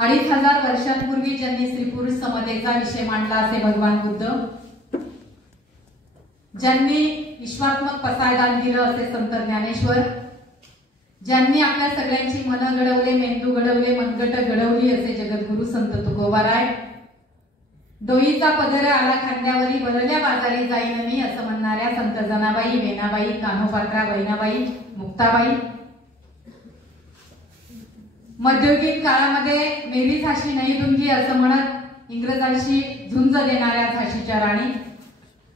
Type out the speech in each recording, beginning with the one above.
2500 वर्षांपूर्वी ज्यांनी स्त्री पुरुष समतेचा विषय मांडला असे भगवान बुद्ध, ज्यांनी विश्वात्मक पसायदान दिलं असे संत ज्ञानेश्वर, ज्यांनी आपल्या सगळ्यांची मन घडवले, मेंदू घडवले, मनगट घडवली असे जगद्गुरु संत तुकोबाराय, डोईचा पदर आला खांद्यावरी भरल्या बाजारी जाईन मी असं म्हणणाऱ्या संत जनाबाई, वेणाबाई, कान्होपात्रा, बहिणाबाई, मुक्ताबाई, मध्ययुगीन काळामध्ये मेरी झाशी नाही दुंगी असं म्हणत इंग्रजांशी झुंज देणाऱ्या झाशीच्या राणी,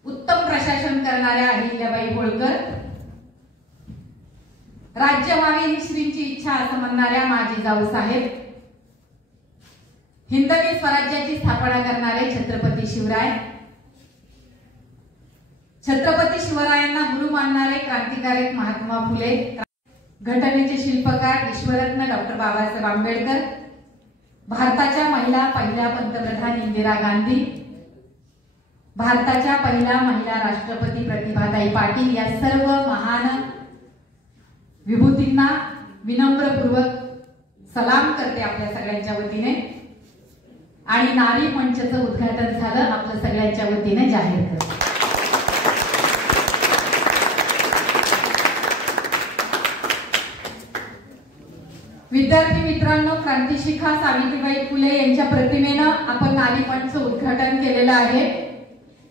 उत्तम प्रशासन करणाऱ्या अहिल्याबाई होळकर, राज्य व्हावे ही श्रींची इच्छा असं म्हणणाऱ्या माझी जाऊ साहेब, हिंदवी स्वराज्याची स्थापना करणारे छत्रपती शिवराय, छत्रपती शिवरायांना गुरु मानणारे क्रांतिकारक महात्मा फुले, घटनेचे शिल्पकार ईश्वरत्न डॉक्टर बाबासाहेब आंबेडकर, भारताच्या पहिल्या पंतप्रधान इंदिरा गांधी, भारताच्या पहिल्या महिला राष्ट्रपती प्रतिभाताई पाटील या सर्व महान विभूतींना विनम्रपूर्वक सलाम करते आपल्या सगळ्यांच्या वतीने। आणि नारी मंचचं उद्घाटन झालं आपल्या सगळ्यांच्या वतीने जाहीर करते। विद्यार्थी मित्रांनो, क्रांतिशिखा सावित्रीबाई फुले यांच्या प्रतिमेनं आपण नारी मंचचं उद्घाटन केलेलं आहे।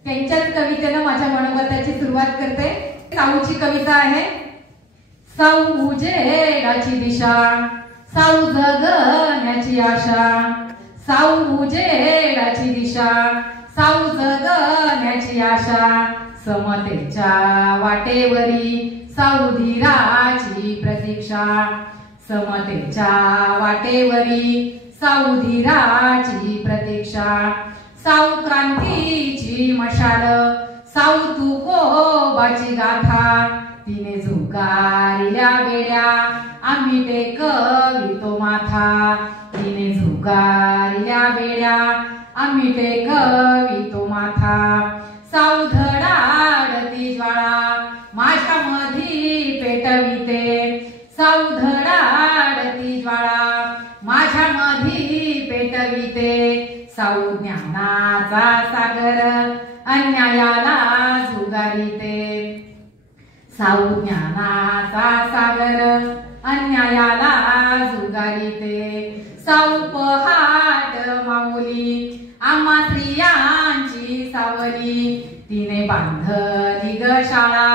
त्यांच्याच कवितेनं माझ्या मनोगताची सुरुवात करते। साऊची कविता आहे, साऊ उजेडाची दिशा, साऊ जगण्याची आशा, साऊ उजेडाची दिशा, साऊ जगण्याची आशा, समतेच्या वाटेवरी साऊ धीराची प्रतीक्षा, समतेच्या वाटेवरी साऊ धीराची प्रतीक्षा, साऊ क्रांतीची मशाल, साऊ तुकोबाची गाथा, तिने झुगारिल्या बेड्या आम्ही टेकवितो माथा, तिने झुगारिल्या बेड्या आम्ही टेकवितो माथा, साऊ धडाडती ज्वाळा माझ्या मधी पेटविते, साऊ धडाडती ज्वाळा माझ्या मधी पेटविते, साऊ ज्ञानाचा सागर अन्यायाला झुगारिते, साऊ ज्ञानाचा सागर अन्यायाला झुगारिते, साऊ पहाट माऊली आम्हा स्त्रियांची सावली, तिने बांधली ग शाळा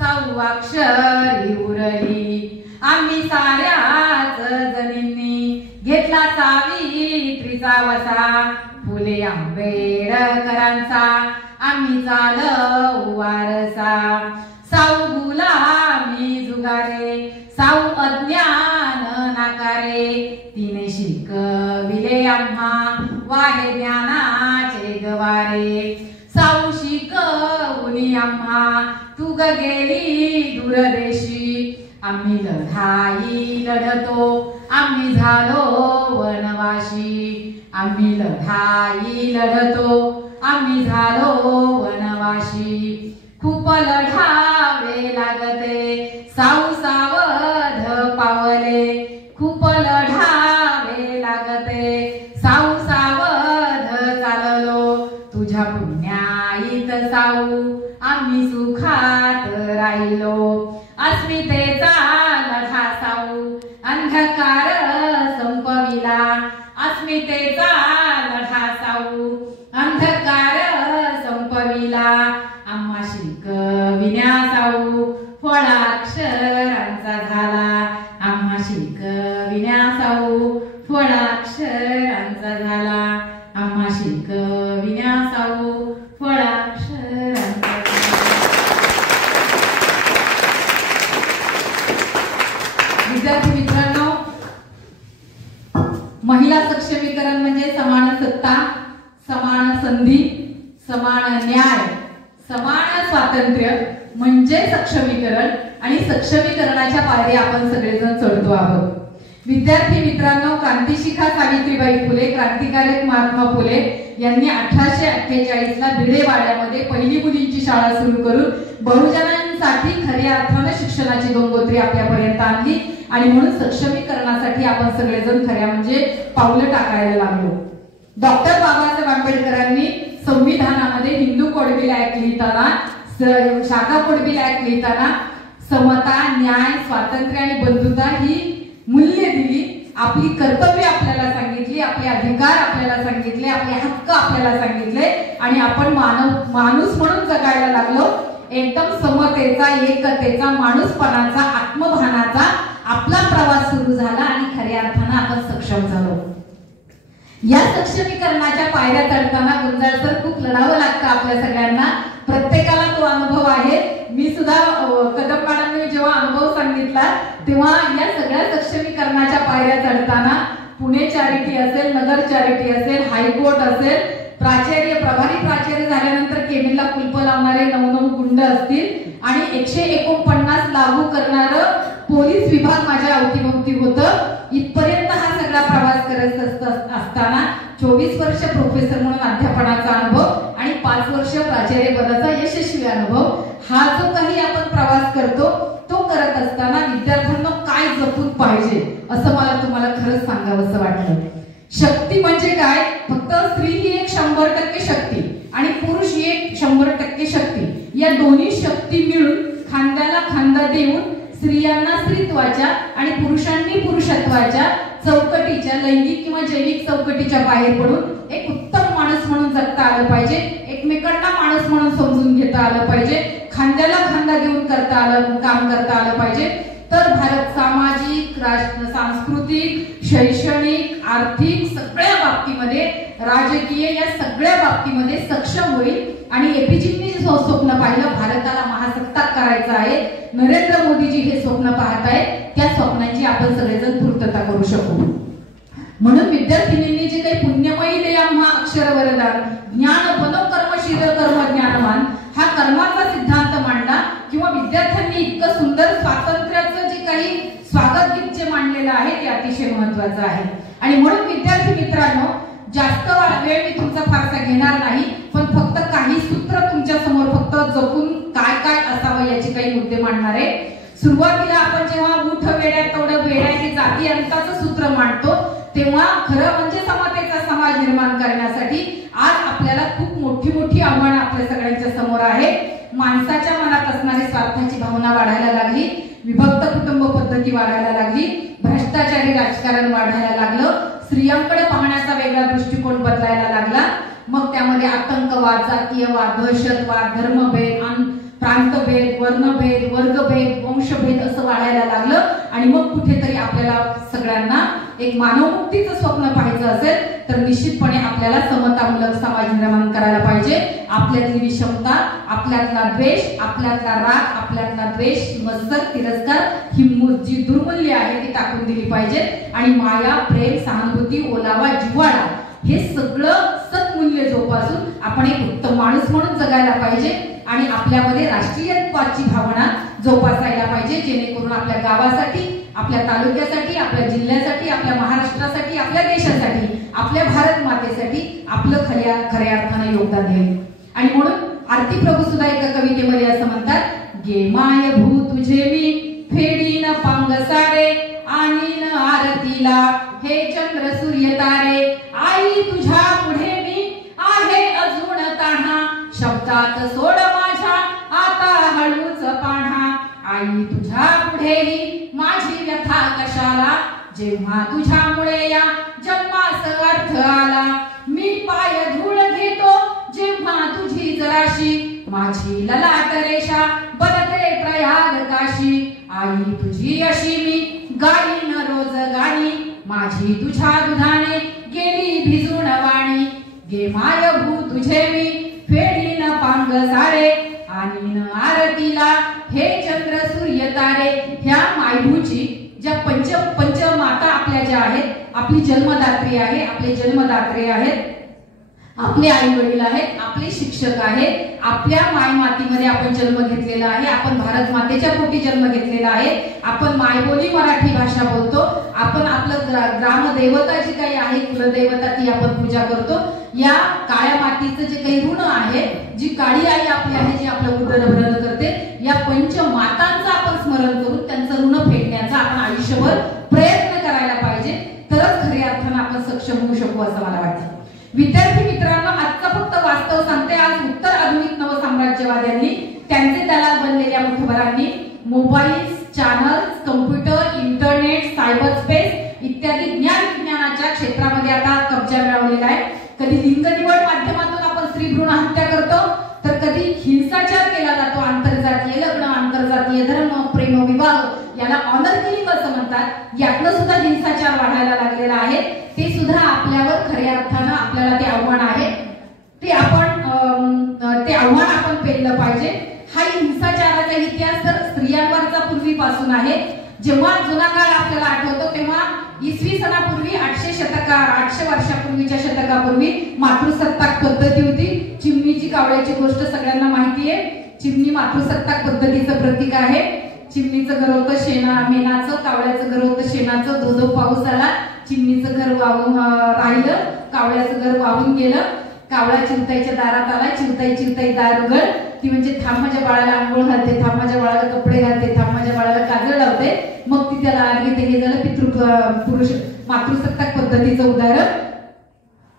साऊ अक्षरी उरली, आम्ही साऱ्याच जणींनी घेतला सावित्रीचा वसा, फुले आंबेडकरांचा आम्ही चालवू वारसा, साऊ गुलामी जुगारे साऊ अज्ञान नाकारे, तिने शिकविले आम्हा वाहे ज्ञानाचे गवारे, साऊ शिकवुनी आम्हा तू ग गेली दूरदेशी, आम्ही लढाई लढतो आम्ही झालो वनवाशी, आम्ही लढाई लढतो आम्ही झालो वनवाशी, खूप लढावे लागते साऊ सावध पावले, खूप लढावे लागते साऊ सावध चाललो, तुझ्या पुण्याईत साऊ आम्ही सुखात राहिलो, अस्मितेचा लढा साऊ अंधकार संपविला, अस्मितेचा लढा साऊ अंधकार संपविला, आम्हा शिकविण्या साऊ फळाक्षरांचा झाला, आम्हा शिकविण्या साऊ फळाक्षरांचा झाला, आम्हा शिकविण्या साऊ फळाक्षरांचा झाला। विद्यार्थी मित्रांनो, महिला सक्षमीकरण म्हणजे समान सत्ता, समान संधी, समान न्याय, समान स्वातंत्र्य म्हणजे सक्षमीकरण, आणि सक्षमीकरणाच्या पायरी आपण सगळेजण चढतो आहोत। विद्यार्थी मित्रांनो, क्रांतिशिखा सावित्रीबाई फुले, क्रांतिकारक महात्मा फुले यांनी 1848 ला भिडेवाड्यामध्ये पहिली मुलींची शाळा सुरू करून बहुजनांचा मुलींसाठी खऱ्या अर्थानं शिक्षणाची गंगोत्री आपल्यापर्यंत आणली आणि म्हणून सक्षमीकरणासाठी आपण सगळेजण खऱ्या म्हणजे पावलं टाकायला लागलो. डॉक्टर बाबासाहेब आंबेडकरांनी संविधानामध्ये हिंदू कोड बिल ऍक्ट लिहिताना, शाखा कोड बिल ऍक्ट लिहिताना समता, न्याय, स्वातंत्र्य आणि बंधुता ही मूल्य दिली. आपली कर्तव्य आपल्याला सांगितली, आपले अधिकार आपल्याला सांगितले, आपले हक्क आपल्याला सांगितले आणि आपण माणूस म्हणून जगायला लागलो. एकदम समतेचा, एकतेचा, माणूसपणाचा, आत्मभानाचा आपला प्रवास सुरू झाला आणि खऱ्या अर्थानं आपण सक्षम झालो. या सक्षमीकरणाच्या पायऱ्या चढताना गुंजाळ सर खूप लढावं लागतं आपल्या सगळ्यांना. प्रत्येकाला तो अनुभव आहे. मी सुद्धा कदम मॅडमने जेव्हा अनुभव सांगितला तेव्हा या सगळ्या सक्षमीकरणाच्या पायऱ्या चढताना पुणे चॅरिटी असेल, नगर चॅरिटी असेल, हायकोर्ट असेल, प्राचार्य, प्रभारी प्राचार्य झाल्यानंतर केबिनला कुलप लावणारे 9 गुंड असतील आणि 149 लागू करणारं पोलीस विभाग माझ्या अवतीभोवती होतं. इथपर्यंत हा सगळा प्रवास करत असताना 24 वर्ष प्रोफेसर म्हणून अध्यापनाचा अनुभव आणि 5 वर्ष प्राचार्य पदाचा यशस्वी अनुभव, हा जो काही आपण प्रवास करतो तो करत असताना विद्यार्थ्यांना काय जपून पाहिजे असं मला तुम्हाला खरंच सांगावंसं वाटलं. शक्ती म्हणजे काय? फक्त स्त्री ही एक 100% शक्ती आणि पुरुष ही एक 100% शक्ती. या दोन्ही शक्ती मिळून खांद्याला खांदा देऊन स्त्रियांना स्त्रीत्वाच्या आणि पुरुषांनी पुरुषत्वाच्या चौकटीच्या, लैंगिक किंवा जैविक चौकटीच्या बाहेर पडून एक उत्तम माणूस म्हणून जगता आलं पाहिजे. एकमेकांना माणूस म्हणून समजून घेता आलं पाहिजे. खांद्याला खांदा देऊन काम करता आलं पाहिजे. तर भारत सामाजिक, सांस्कृतिक, शैक्षणिक, आर्थिक सगळ्या बाबतीमध्ये, राजकीय या सगळ्या बाबतीमध्ये सक्षम होईल. आणि एपीजींनी जे स्वप्न पाहिलं, भारताला महासत्ताक करायचं आहे, नरेंद्र मोदीजी हे स्वप्न पाहत आहेत, त्या स्वप्नांची आपण सगळेजण पूर्तता करू शकू. म्हणून विद्यार्थिनींनी जे काही पुण्यमयी देया अक्षर वरदान ज्ञान बनो कर्मशील कर्म ज्ञानवान हा कर्माचा सिद्धांत मांडला किंवा विद्यार्थ्यांनी इतकं सुंदर स्वातंत्र्याचं जे काही स्वागत गीत जे मांडलेलं आहे ते अतिशय महत्वाचं आहे. आणि म्हणून विद्यार्थी मित्रांनो, जास्त वेळ मी तुमचा फारसा घेणार नाही, पण फक्त काही सूत्र तुमच्या समोर फक्त जपून काय काय असावं याचे काही मुद्दे मांडणार आहे. सुरुवातीला आपण जेव्हा उठ वेड्यात तेवढं वेड्या हे जाती अंताचं सूत्र मांडतो तेव्हा खरं म्हणजे समतेचा समाज निर्माण करण्यासाठी आज आपल्याला खूप मोठी मोठी आव्हानं आपल्या सगळ्यांच्या समोर आहे. माणसाच्या मनात असणारी स्वार्थाची भावना वाढायला लागली, विभक्त कुटुंब पद्धती वाढायला लागली, भ्रष्टाचारी राजकारण वाढायला लागलं, स्त्रियांकडे पाहण्याचा वेगळा दृष्टिकोन बदलायला लागला. मग त्यामध्ये आतंकवाद, जातीयवाद, दहशतवाद, धर्मभेद, प्रांतभेद, वर्णभेद, वर्गभेद, वंशभेद असं वाढायला लागलं. आणि मग कुठेतरी आपल्याला सगळ्यांना एक मानवमुक्तीचं स्वप्न पाहायचं असेल तर निश्चितपणे आपल्याला समतामूलक समाज निर्माण करायला पाहिजे. आपल्यातली विषमता, आपल्यातला द्वेष, आपल्यातला राग, आपल्यातला द्वेष, मत्सर, तिरस्कार ही जी दुर्मूल्य आहे ती टाकून दिली पाहिजे. आणि माया, प्रेम, सहानुभूती, ओलावा, जिव्हाळा हे सगळं सत्मूल्य जोपासून आपण एक उत्तम माणूस म्हणून जगायला पाहिजे. आणि आपल्यामध्ये राष्ट्रीयत्वाची भावना जोपासायला पाहिजे, जेणेकरून आपल्या गावासाठी, आपल्या तालुक्यासाठी, आपल्या जिल्ह्यासाठी, आपल्या महाराष्ट्रासाठी, आपल्या देशासाठी, आपल्या भारत मातेसाठी आपलं खऱ्या अर्थाने योगदान द्यावे. आणि म्हणून आरती प्रभू सुद्धा एका कवितेमध्ये असं म्हणतात, गे माय भू तुझे मी फेडीन पांग सारे आणीन आरतीला हे चंद्र सूर्य तारे, आई तुझ्या पुढे मी आहे अजून तान्हा, शब्दात सोड माझ्या आता हळूच पान्हा, आई तुझ्या पुढेही माझी व्यथा कशाला, जेव्हा तुझ्यामुळे या जन्मास अर्थ आला, मी पाय धूळ घेतो जेव्हा तुझी जराशी, माझी ललाट रेषा बनते प्रयाग काशी, आई तुझी अशी मी गाईन रोज गाणी, माझी तुझ्या दुधाने गेली भिजून वाणी, गे माय भू तुझे मी फेडीन पांग सारे आणीन आरतीला हे चंद्र सूर्य तारे. ह्या मायभूची ज्या पंच माता आपल्या ज्या आहेत, आपली जन्मदात्री आहे, आपले जन्मदात्री आहेत, आपले आई वडील आहेत, आपले शिक्षक आहेत, आपल्या माय मातीमध्ये आपण जन्म घेतलेला आहे, आपण भारत मातेच्या पोटी जन्म घेतलेला आहे, आपण मायबोली मराठी भाषा बोलतो, आपण आपलं ग्रामदेवता जी काही आहे कुलदेवता ती आपण पूजा करतो. या काळ्या मातीचं जे काही ऋण आहे, जी काळी आई आपली आहे जी आपलं उदरभरण करते, या पंचमातांचं आपण स्मरण करून त्यांचं ऋण फेडण्याचा आपण आयुष्यभर प्रयत्न करायला पाहिजे, तरच खऱ्या अर्थानं आपण सक्षम होऊ शकू असं मला वाटतं. विद्यार्थी मित्रांनो, आजचा फक्त वास्तव सांगते. आज उत्तर आधुनिक नवसाम्राज्यवाद्यांनी त्यांचे दलाल बनलेल्या मुठभरांनी mobile, channels, computer, internet, cyber space इत्यादी ज्ञान विज्ञानाच्या क्षेत्रामध्ये आता कब्जा मिळवलेला आहे. कधी लिंग निवड माध्यमातून आपण स्त्री भ्रूण हत्या करतो, तर कधी हिंसाचार केला जातो, आंतरजातीय लग्न, आंतरजातीय धर्म, प्रेम विवाह, याला ऑनर किलिंग असं म्हणतात. यातनं सुद्धा हिंसाचार वाढायला लागलेला आहे. ते सुद्धा आपल्यावर खऱ्या अर्थानं आपल्याला ते आव्हान आहे, ते आव्हान आपण पेललं पाहिजे. हा हिंसाचाराचा इतिहास तर स्त्रियांवरचा पूर्वीपासून आहे. जेव्हा जुना काळ आपल्याला आठवतो तेव्हा इसवी सनापूर्वी 800 वर्षापूर्वीच्या शतकापूर्वी मातृसत्ताक पद्धती होती. चिमणीची कावळ्याची गोष्ट सगळ्यांना माहिती आहे. चिमणी मातृसत्ताक पद्धतीचं प्रतीक आहे. चिमणीचं घर होतं मेणाचं, कावळ्याचं घर होतं शेणाचं. धो पाऊस आला, चिमणीचं घर वाहून राहिलं, कावळ्याचं घर वाहून गेलं. कावळा चिमताईच्या दारात आला, चिमताई दार उघड. ती म्हणजे थांब माझ्या बाळाला आंघोळ घालते, थांब माझ्या बाळाला कपडे घालते, थांब माझ्या बाळाला काजळ लावते. मग ती त्याला आली. ते हे झालं पुरुष मातृसत्ताक पद्धतीचं उदाहरण.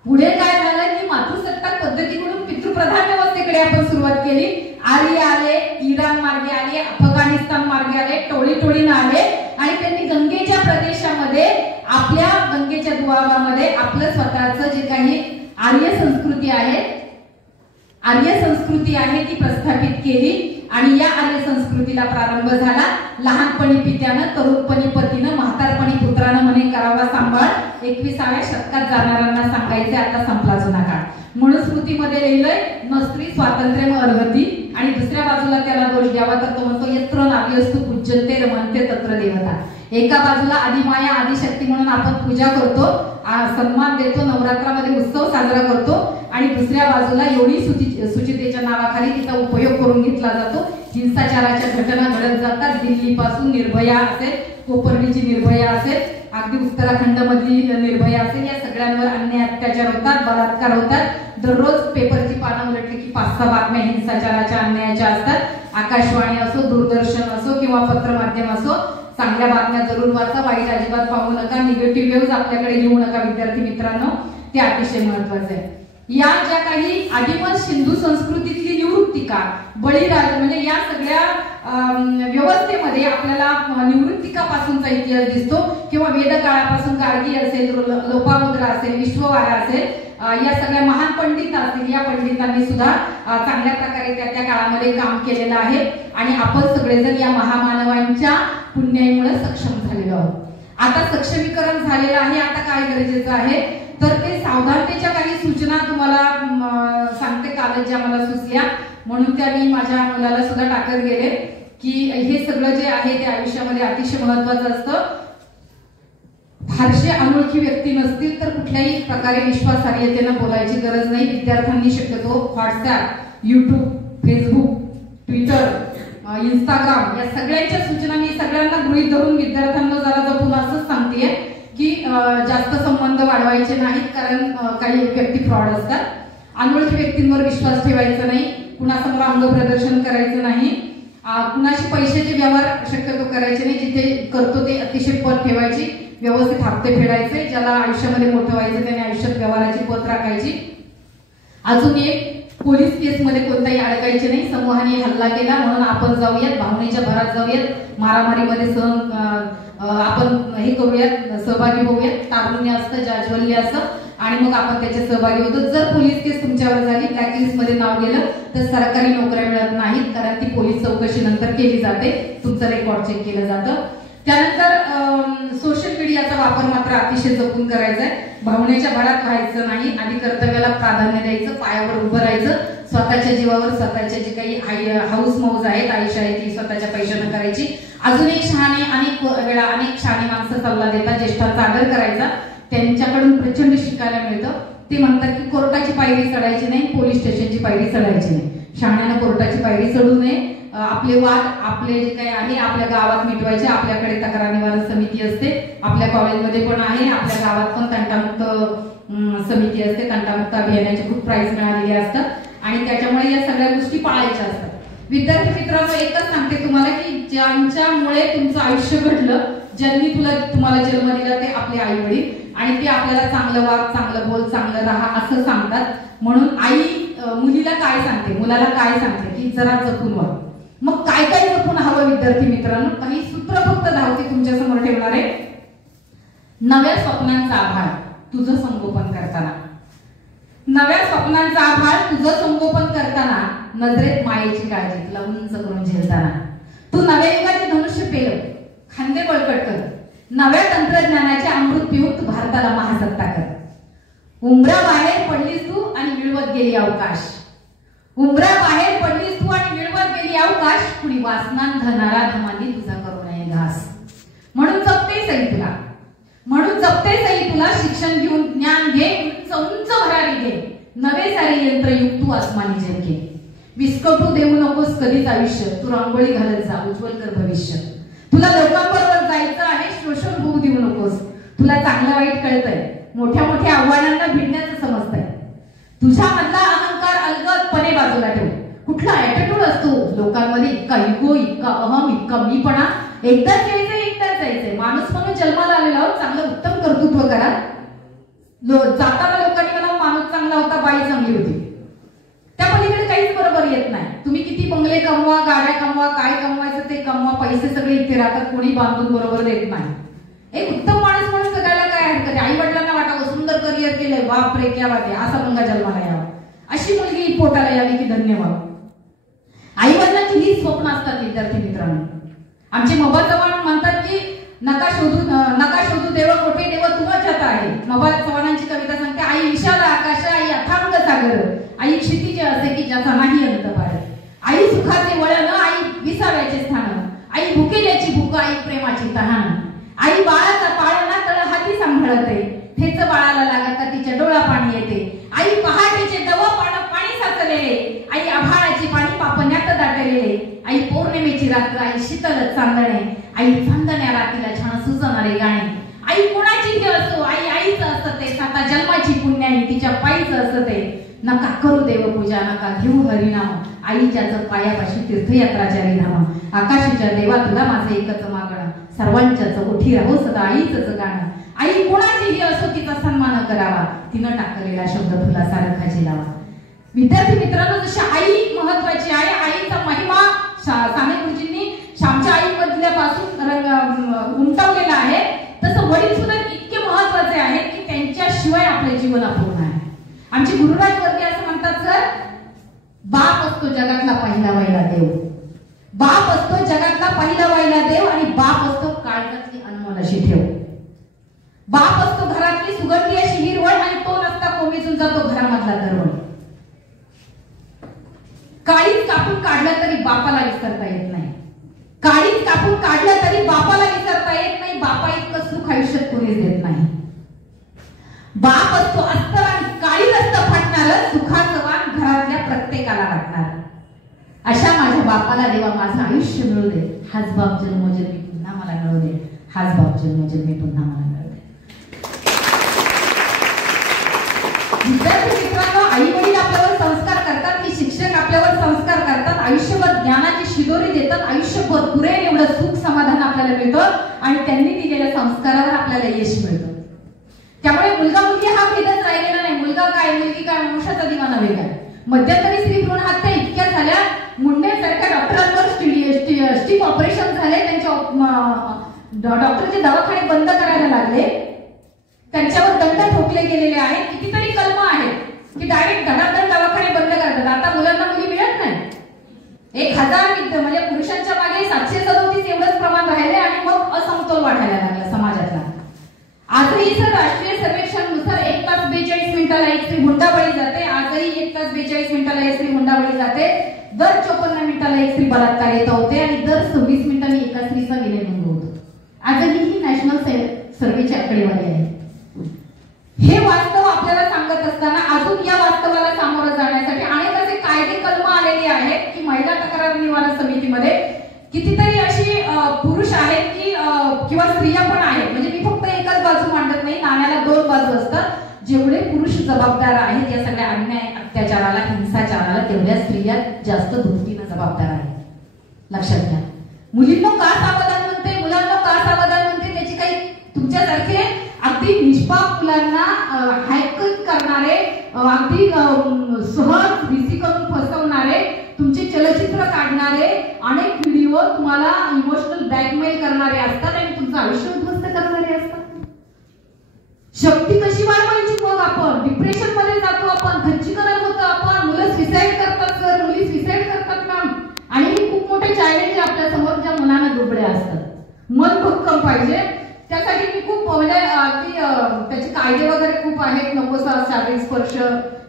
पुढे काय झालं की मातृसत्ताक पद्धतीकडून पितृप्रधान व्यवस्थेकडे आपण सुरुवात केली. आर्य आले, इराण मार्गे आले, अफगाणिस्तान मार्गे आले, टोळीनं आले आणि त्यांनी गंगेच्या प्रदेशामध्ये आपल्या गंगेच्या दुआवामध्ये आपलं स्वतःचं जे काही आर्य संस्कृती आहे ती प्रस्थापित केली. आणि या आर्य संस्कृतीला प्रारंभ झाला लहानपणी पित्यानं, तरुणपणी पतीनं, म्हातारपणी पुत्रानं म्हणे करावा सांभाळ. 21व्या शतकात जाणाऱ्यांना सांगायचे आता संपला जुना काळ. मनुस्मृतीमध्ये लिहिलंय न स्त्री स्वातंत्र्य अर्हती, आणि दुसऱ्या बाजूला त्याला दोष द्यावा तर तो म्हणतो यत्र नार्यस्तु पूज्यते रमन्ते तत्र देवता. एका बाजूला आदिमाया आदिशक्ती म्हणून आपण पूजा करतो, सन्मान देतो, नवरात्रामध्ये उत्सव साजरा करतो, आणि दुसऱ्या बाजूला एवढी सुचितेच्या नावाखाली तिचा उपयोग करून घेतला जातो. हिंसाचाराच्या घटना घडत जातात. दिल्लीपासून निर्भया असेल, कोपर्डीची निर्भया असेल, अगदी उत्तराखंड मधली निर्भया असेल, या सगळ्यांवर अन्याय अत्याचार होतात, बलात्कार होतात. दररोज पेपरची पानं उलटली की 5-6 बातम्या हिंसाचाराच्या अन्यायाच्या असतात. आकाशवाणी असो, दूरदर्शन असो किंवा पत्रमाध्यम असो, चांगल्या बातम्या जरूर वाचा, वाईट अजिबात पाहू नका. निगेटिव्ह व्ह्यूज आपल्याकडे घेऊ नका विद्यार्थी मित्रांनो, ते अतिशय महत्वाचं आहे. या ज्या काही आदिम सिंधू संस्कृतीतली निवृत्तिका, बळीराजा, म्हणजे या सगळ्या व्यवस्थेमध्ये आपल्याला निवृत्तिकापासूनचा इतिहास दिसतो. किंवा वेदकाळापासून गार्गी असेल, लोपामुद्रा असेल, विश्ववारा असेल, या सगळ्या महान पंडित असतील, या पंडितांनी सुद्धा चांगल्या प्रकारे त्या काळामध्ये काम केलेलं आहे. आणि आपण सगळेजण या महामानवांच्या पुण्याईमुळे सक्षम झालेलो आहोत. आता सक्षमीकरण झालेलं आहे. आता काय गरजेचं आहे तर ते सावधानतेच्या काही सूचना तुम्हाला सांगते. कालच ज्या मला सुचल्या म्हणून त्या मी माझ्या मुलाला सुद्धा टाकत गेले की हे सगळं जे आहे ते आयुष्यामध्ये अतिशय महत्वाचं असतं. फारसे अनोळखी व्यक्ती नसतील तर कुठल्याही प्रकारे विश्वासार्हतेने बोलायची गरज नाही. विद्यार्थ्यांनी शक्यतो WhatsApp, YouTube, Facebook, Twitter, Instagram या सगळ्यांच्या सूचना मी सगळ्यांना गृहीत धरून विद्यार्थ्यांना जरा जपून असंच सांगतेय की जास्त संबंध वाढवायचे नाहीत, कारण काही व्यक्ती फ्रॉड असतात. अनोळखी व्यक्तींवर विश्वास ठेवायचा नाही, कुणासमोर अंग प्रदर्शन करायचं नाही, कुणाशी पैशाचे व्यवहार शक्यतो करायचे नाही. जिथे करतो ते अतिशय पत ठेवायची, व्यवस्थित हप्ते फेडायचे. ज्याला आयुष्यामध्ये मोठं व्हायचं त्याने आयुष्यात व्यवहाराची पत राखायची. अजून एक, पोलीस केसमध्ये कोणताही अडकायचे नाही. समूहाने हल्ला केला म्हणून आपण जाऊयात, भावनेच्या भरात जाऊयात, मारामारीमध्ये आपण हे करूयात, सहभागी होऊयात. तारुण्य असतं, जाज्वल्य असतं आणि मग आपण त्याच्यात सहभागी होतो. जर पोलीस केस तुमच्यावर झाली, ब्लॅकलिस्ट मध्ये नाव गेलं तर सरकारी नोकऱ्या मिळत नाहीत, कारण ती पोलीस चौकशी नंतर केली जाते, तुमचं रेकॉर्ड चेक केलं जातं. त्यानंतर सोशल मीडियाचा वापर मात्र अतिशय जपून करायचा आहे. भावनेच्या भरात व्हायचं नाही, आधी कर्तव्याला प्राधान्य द्यायचं, पायावर उभं राहायचं. स्वतःच्या जीवावर स्वतःच्या जे काही हाऊस मौज आहेत, आयुष्य आहे ती स्वतःच्या पैशानं करायची. अजून एक शहाणे, अनेक वेळा अनेक शहाणे माणसं सल्ला देतात, ज्येष्ठांचा आदर करायचा, त्यांच्याकडून प्रचंड शिकायला मिळतं. ते म्हणतात की कोर्टाची पायरी चढायची नाही, पोलीस स्टेशनची पायरी चढायची नाही. शहाण्यानं कोर्टाची पायरी चढू नये. आपले वाद आपले जे काही आहे आपल्या गावात मिटवायचे. आपल्याकडे तक्रार निवारण समिती असते, आपल्या कॉलेजमध्ये पण आहे, आपल्या गावात पण तंटामुक्त समिती असते. तंटामुक्त अभियानाचे खूप प्राइज मिळालेले असतात आणि त्याच्यामुळे या सगळ्या गोष्टी पाळायच्या असतात. विद्यार्थी मित्रांनो, एकच सांगते तुम्हाला की ज्यांच्यामुळे तुमचं आयुष्य घडलं, ज्यांनी तुम्हाला जन्म दिला ते आपले आई वडील, आणि ते आपल्याला चांगलं वाग, चांगलं बोल, चांगलं राहा असं सांगतात. म्हणून आई मुलीला काय सांगते, मुलाला काय सांगते की जरा जपून वाग. मग काय काय जपून हवं विद्यार्थी मित्रांनो, काही सूत्र फक्त धावते तुमच्या समोर ठेवणार आहे. नव्या स्वप्नांचा आभाळ तुझं संगोपन करताना, नव्या स्वप्नांचा आभाळ तुझं संगोपन करताना, नजरेत मायेची काळजी तुला उंच करून झेलताना, तू नव्या युगाचे धनुष्य पेल, खांदे बळकट कर, नव्या तंत्रज्ञानाचे अमृत पिऊन तू भारताला महासत्ता कर. उंबरा बाहेर पडलीस तू आणि मिळवत गेली अवकाश, उंबरा बाहेर पडलीस तू आणि मिळवत गेली अवकाश, कुणी वासनान धनारा धमानी तुझा करू नये घास. म्हणून जपते सई तुला, म्हणून जपते सई तुला, शिक्षण घेऊन ज्ञान घे, उंच उंच भरारी घे, नवे सारे यंत्रयुक्त तू आसमानी जग घे. विस्कटू देऊ नकोस कधीच आयुष्य, तू रांगोळी घालत जा उज्ज्वल कर भविष्य. तुला लोकांबरोबर जायचं आहे, शोषण होऊ देऊ नकोस. तुला चांगलं वाईट कळतंय, मोठ्या मोठ्या आव्हानांना भिडण्याचं समजतंय. तुझ्या मधला अहंकार अलगदपणे बाजूला ठेव. कुठला ऍटिट्यूड असतो लोकांमध्ये, इतका इगो, इतका अहम, इतका मीपणा. एकदाच यायचंय, एकदाच जायचंय. माणूस म्हणून जन्माला आलेला आहोत, चांगलं उत्तम कर्तृत्व करा. जाताना लोकांनी मला माणूस चांगला होता, बाई चांगली होती, त्या पलीकडे काहीच बरोबर येत नाही. तुम्ही किती बंगले कमवा, गाड्या कमवा, काय कमवायचं ते कमवा, पैसे सगळे इथे राहतात, कोणी बांधून बरोबर देत नाही. एक उत्तम माणूस म्हणून जगायला काय हरकत आहे. आई वडिलांना वाटावं सुंदर करिअर केलंय, बाप रे क्या बात आहे, असा मुलगा जन्माला यावा, अशी मुलगी पोटाला यावी की धन्य व्हावं. आई वडिलांची ही स्वप्न असतात विद्यार्थी मित्रांनो. आमचे मबा चव्हाण म्हणतात की नका शोधू देव कोठे देव तुमच्यात आहे. मबा चव्हाणांची कविता सांगते, आई विशाल आकाश, आई अथांग सागर, आई क्षितिज असे की ज्याचा नाही अंत पार. आई सुखाचे वळण, आई विसाव्याचे स्थान, आई भुकेल्याची भूक, आई प्रेमाची तहान. आई बाळाचा पाळणा तळ हाती सांभाळते, ठेच बाळाला लागता तिच्या डोळा पाणी येते. आई पहाटेचे दव पाणी साचलेले, आई आभाळाचे पाणी पापण्यात दाटलेले. आई पौर्णिमेची रात्र, आई शीतल चांदणे, आई चांदण्या रात्रीला छान सुचणारे गाणे. आई कोणाची असो, आई आईच असतं ते, साता जन्माची पुण्याई तिच्या पायीच असतं ते. नका करू देवपूजा, नका घेऊ हरिनाम, आईच्या पायापाशी तीर्थयात्रा जारी नाम. आकाशीच्या देवा तुला माझे एकच मागणं, सर्वांच्याच ओठी राहो सदा आईच गाणं. आई कोणाचीही असो तिचा सन्मान करावा, तिनं टाकलेला शब्द तुला सारखा लावा. विद्यार्थी मित्रांनो, जशी आई महत्वाची आहे, आईचा महिमा साने गुरुजींनी श्यामच्या आई मधल्यापासून उमटवलेला आहे, तसं वडील सुद्धा इतके महत्वाचे आहेत की त्यांच्याशिवाय आपले जीवन अपूर्ण आहे. आमचे गुरुराज वर्गे असं म्हणतात, सर बाप असतो जगातला पहिला वैला देव, बाप असतो जगातला पहिला वैला देव, आणि बाप असतो काळजातली अनमोल अशी ठेव. बाप असतो घरातली सुगंधी अशी हिरवळ, आणि तो नसता कोमेजून जातो घरामधला दरवळ. काळीच कापून काढला तरी बापाला विसरता येत नाही, काळीच कापून काढला तरी बापाला विसरता येत नाही. बापा इतकं सुख आयुष्यात कोणीच देत नाही. बाप असतो अस्तर आणि काळीच असतं फाटणार, सुखाचं वाण घरातल्या प्रत्येकाला वाटणार. अशा माझ्या बापाला देवा माझं आयुष्य मिळू दे, हाच बाप जन्मोजन्मी पुन्हा मला मिळू दे, हाच बाप जन्मोजन्मी पुन्हा मला मिळू दे. विद्यार्थी मित्रांनो, आई वडील आपल्यावर संस्कार करतात, की शिक्षक आपल्यावर संस्कार करतात, आयुष्यभर ज्ञानाची शिदोरी देतात, आयुष्यभर पुरेल एवढं सुख समाधान आपल्याला मिळतं, आणि त्यांनी दिलेल्या संस्कारावर आपल्याला यश मिळतं. त्यामुळे मुलगा मुलगी हा भेदच राहिलेला नाही. मुलगा काय मुलगी काय, वंशाचा दिवाना वेगळा. मध्यंतरी स्त्री भ्रूण हत्या इतक्या झाल्या, मुंडेसारख्या डॉक्टरांवर स्टिक ऑपरेशन झाले, त्यांच्या डॉक्टरचे दवाखाने बंद करायला लागले, त्यांच्यावर दंड ठोकले गेलेले आहेत. कितीतरी कलम आहेत की डायरेक्ट धडाधड दवाखाने बंद करतात. आता मुलांना मुली मिळत नाही. 1000 म्हणजे पुरुषांच्या मागे 737 एवढंच प्रमाण राहिले, आणि मग असमतोल वाढायला लागला समाजातला. आजही सर राष्ट्रीय सर्वेक्षणानुसार 1 तास 42 मिनिटाला एक स्त्री हुंडाबळी जाते. आजही 1 तास 42 मिनिटाला एक स्त्री हुंडाबळी जाते. दर 54 मिनिटाला एक स्त्री बलात्कारित होते, आणि दर 26 मिनिटांनी एका स्त्रीचा विलय नोंद होतो. आजही ही नॅशनल सर्वेची आकडेवारी आहे. हे वास्तव आपल्याला सांगत असताना कितीतरी अशी पुरुष आहेत की किंवा स्त्रिया पण आहेत, म्हणजे मी फक्त एकच बाजू मांडत नाही, नाण्याला दोन बाजू असतात. जेवढे पुरुष जबाबदार आहेत या सगळ्या अन्याय अत्याचाराला हिंसाचाराला, तेवढ्या स्त्रिया जास्त दुपटीनं जबाबदार आहेत. लक्षात घ्या. मुलींना का सावधान म्हणते, मुलांना का सावधान म्हणते, त्याची काही तुमच्यासारखे अगदी निष्पाप मुलांना हॅक करणारे, अगदी सहज व्हीसी करून फसवणारे, तुमचे चलचित्र काढणारे, अनेक व्हिडिओ तुम्हाला इमोशनल ब्लॅकमेल करणारे असतात आणि तुमचं आयुष्य उद्ध्वस्त करणारे असतात. शक्ती कशी वाढवायची, मग आपण डिप्रेशन मध्ये जातो, आपण खच्चीकरण होतं, आपण मुलं सुसाईड करतात सर, मुली सुसाईड करतात मॅम. आणि हे खूप मोठे चॅलेंज आपल्या समोर ज्या मनानं दुबळे असतात. मन भक्कम पाहिजे. त्यासाठी मी खूप म्हणजे त्याचे कायदे वगैरे खूप आहेत. नकोसा शारीरिक स्पर्श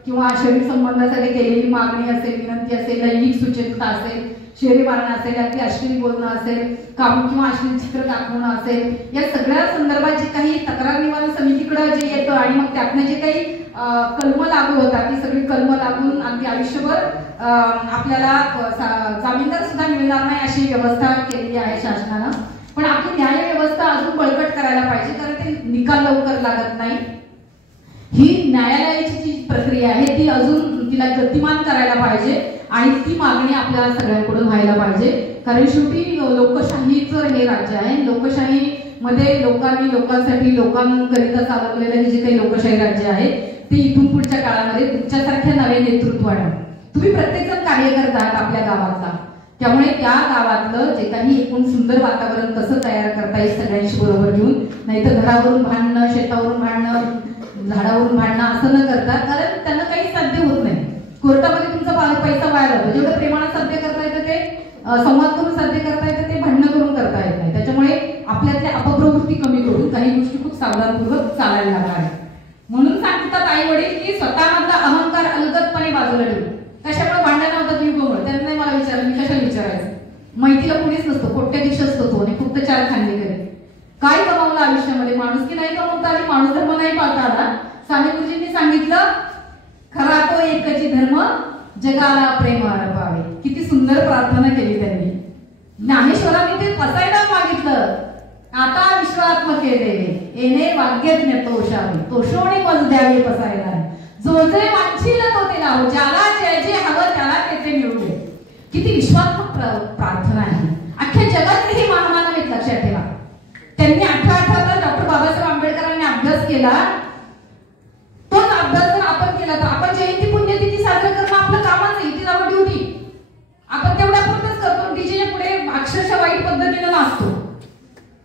किंवा शरीर संबंधासाठी केलेली मागणी असेल, विनंती असेल, लैंगिक सूचकता असेल, शेरी मारणं असेल, अगदी अश्लील बोलणं असेल, काम किंवा अश्लील चित्र दाखवणं असेल, या सगळ्या संदर्भात जे काही तक्रार निवारण समितीकडे जे येतं आणि मग त्यातनं जे काही कलमं लागू होतात, ती सगळी कलमं लागून अगदी आयुष्यभर आपल्याला जामीनदार सुद्धा मिळणार नाही अशी व्यवस्था केलेली आहे शासनानं. पण आपली न्याय व्यवस्था अजून बळकट करायला पाहिजे, कारण ते निकाल लवकर लागत नाही. ही न्यायालयाची जी प्रक्रिया आहे ती अजून तिला गतिमान करायला पाहिजे आणि ती मागणी आपल्या सगळ्यांकडून व्हायला पाहिजे. कारण शेवटी लोकशाहीचं हे राज्य आहे. लोकशाहीमध्ये लोकांनी लोकांसाठी लोकांकरिता चालवलेलं हे जे काही लोकशाही राज्य आहे ते इथून पुढच्या काळामध्ये तुमच्यासारख्या नव्या नेतृत्वानं, तुम्ही प्रत्येकजण कार्यकर्ता आहात आपल्या गावातला, त्यामुळे त्या गावातलं जे काही एकूण सुंदर वातावरण कसं तयार करता येईल सगळ्यांशी बरोबर घेऊन, नाहीतर घरावरून भांडणं, शेतावरून भांडणं, झाडावरून भांडणं असं न करता, कारण त्यांना काही साध्य होत नाही. कोर्टामध्ये तुमचा पैसा वाया जातो. जेवढं प्रेमानं साध्य करता येतं ते, संवाद करून साध्य करता येतं ते भांडणं करून करता येत नाही. त्याच्यामुळे आपल्यातल्या अपप्रवृत्ती कमी करून काही गोष्टी खूप सावधानपूर्वक चालायला लागणार आहे. म्हणून सांगतात आई वडील की स्वतःमधला अहंकार अलगदपणे बाजूला ठेवू. कशामुळे भांडण होतात युगमुळे, त्यांनी मला विचारलं, मी कशाला विचारायचं, माहितीला कोणीच नसतो, कोट्याधीश असतो तो आणि फक्त चार खांदे करे. काय कमावलं आयुष्यामध्ये, माणूस की नाही कमवता आली, माणूस धर्म नाही पाळता आला. स्वामी गुरुजींनी सांगितलं, खरा तो एकची धर्म जगाला प्रेम अर्पावे. किती सुंदर प्रार्थना केली त्यांनी. ज्ञानेश्वरांनी ते पसायला मागितलं, आता विश्वात्मके देवे येणे वाग्यज्ञ तोषावे, तोषोणी मज द्यावे पसायला, जो जे वांछील तो ते लावो, ज्याला जे जे हवं त्याला ते मिळू दे. किती विश्वात्मक प्रार्थना आहे. अख्ख्या जगात हे महामानव लक्षात ठेवा. त्यांनी 18 डॉक्टर बाबासाहेब आंबेडकरांनी अभ्यास केला. तोच अभ्यास जर आपण केला तर आपण जयंती पुण्यतिथी साजरा करणं आपलं कामच आहे, ती जावं ड्युटी. आपण तेवढ्यापुरतच करतो, डीजेच्या पुढे अक्षरशः वाईट पद्धतीनं नाचतो.